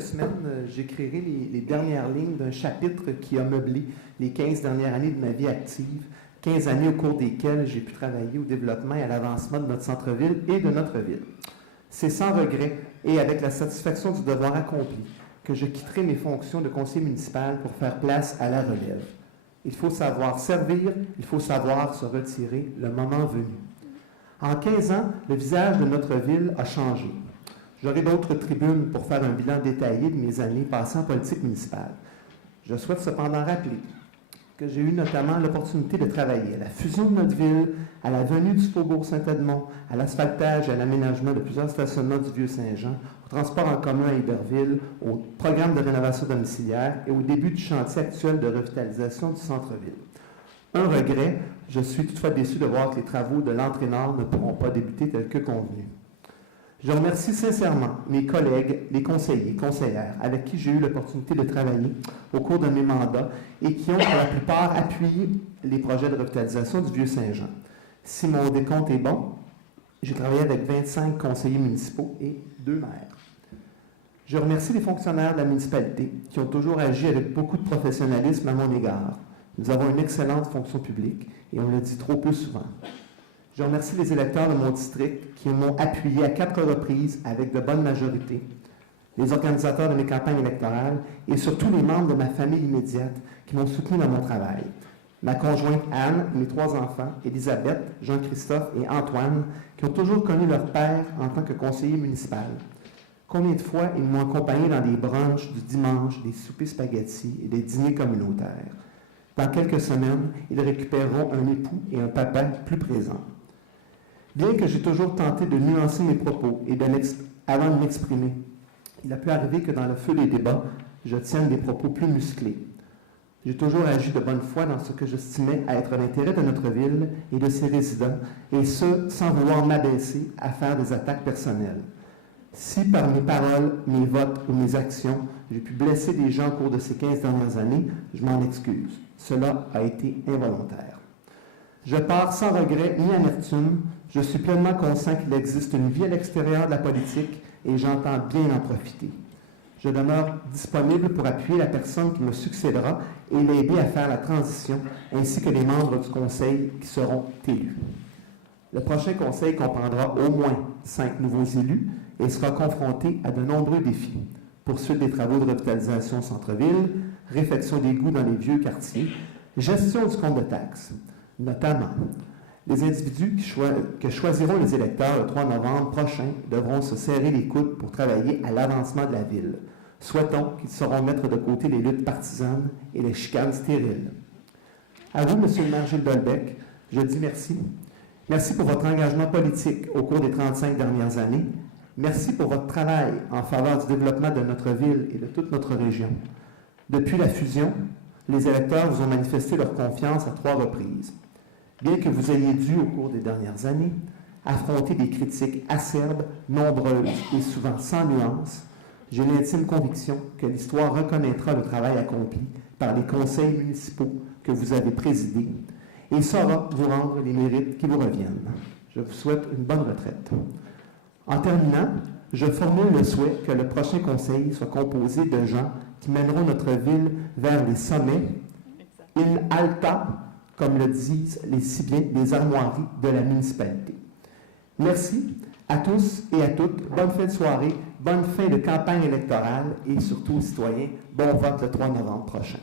Semaine, j'écrirai les dernières lignes d'un chapitre qui a meublé les 15 dernières années de ma vie active, 15 années au cours desquelles j'ai pu travailler au développement et à l'avancement de notre centre-ville et de notre ville. C'est sans regret et avec la satisfaction du devoir accompli que je quitterai mes fonctions de conseiller municipal pour faire place à la relève. Il faut savoir servir, il faut savoir se retirer le moment venu. En 15 ans, le visage de notre ville a changé. J'aurai d'autres tribunes pour faire un bilan détaillé de mes années passées en politique municipale. Je souhaite cependant rappeler que j'ai eu notamment l'opportunité de travailler à la fusion de notre ville, à la venue du Faubourg Saint-Edmond, à l'asphaltage et à l'aménagement de plusieurs stationnements du Vieux-Saint-Jean, au transport en commun à Iberville, au programme de rénovation domiciliaire et au début du chantier actuel de revitalisation du centre-ville. Un regret, je suis toutefois déçu de voir que les travaux de l'entraîneur ne pourront pas débuter tels que convenu. Je remercie sincèrement mes collègues, les conseillers, conseillères, avec qui j'ai eu l'opportunité de travailler au cours de mes mandats et qui ont pour la plupart appuyé les projets de revitalisation du Vieux-Saint-Jean. Si mon décompte est bon, j'ai travaillé avec 25 conseillers municipaux et 2 maires. Je remercie les fonctionnaires de la municipalité qui ont toujours agi avec beaucoup de professionnalisme à mon égard. Nous avons une excellente fonction publique et on le dit trop peu souvent. Je remercie les électeurs de mon district qui m'ont appuyé à 4 reprises avec de bonnes majorités, les organisateurs de mes campagnes électorales et surtout les membres de ma famille immédiate qui m'ont soutenu dans mon travail. Ma conjointe Anne, mes 3 enfants, Elisabeth, Jean-Christophe et Antoine, qui ont toujours connu leur père en tant que conseiller municipal. Combien de fois ils m'ont accompagné dans des brunchs du dimanche, des soupers spaghettis et des dîners communautaires. Dans quelques semaines, ils récupéreront un époux et un papa plus présents. Bien que j'ai toujours tenté de nuancer mes propos et avant de m'exprimer, il a pu arriver que dans le feu des débats, je tienne des propos plus musclés. J'ai toujours agi de bonne foi dans ce que j'estimais être l'intérêt de notre ville et de ses résidents, et ce, sans vouloir m'abaisser à faire des attaques personnelles. Si par mes paroles, mes votes ou mes actions, j'ai pu blesser des gens au cours de ces 15 dernières années, je m'en excuse. Cela a été involontaire. Je pars sans regret ni amertume. Je suis pleinement conscient qu'il existe une vie à l'extérieur de la politique et j'entends bien en profiter. Je demeure disponible pour appuyer la personne qui me succédera et l'aider à faire la transition, ainsi que les membres du conseil qui seront élus. Le prochain conseil comprendra au moins 5 nouveaux élus et sera confronté à de nombreux défis. Poursuite des travaux de revitalisation au centre-ville, réfection d'égouts dans les vieux quartiers, gestion du compte de taxes, notamment. Les individus que choisiront les électeurs le 3 novembre prochain devront se serrer les coudes pour travailler à l'avancement de la ville. Souhaitons qu'ils sauront mettre de côté les luttes partisanes et les chicanes stériles. À vous, M. le maire Gilles Dolbec, je dis merci. Merci pour votre engagement politique au cours des 35 dernières années. Merci pour votre travail en faveur du développement de notre ville et de toute notre région. Depuis la fusion, les électeurs vous ont manifesté leur confiance à 3 reprises. Bien que vous ayez dû, au cours des dernières années, affronter des critiques acerbes, nombreuses et souvent sans nuance, j'ai l'intime conviction que l'histoire reconnaîtra le travail accompli par les conseils municipaux que vous avez présidés et saura vous rendre les mérites qui vous reviennent. Je vous souhaite une bonne retraite. En terminant, je formule le souhait que le prochain conseil soit composé de gens qui mèneront notre ville vers les sommets, in alta, comme le disent les si bien des armoiries de la municipalité. Merci à tous et à toutes. Bonne fin de soirée, bonne fin de campagne électorale et surtout aux citoyens, bon vote le 3 novembre prochain.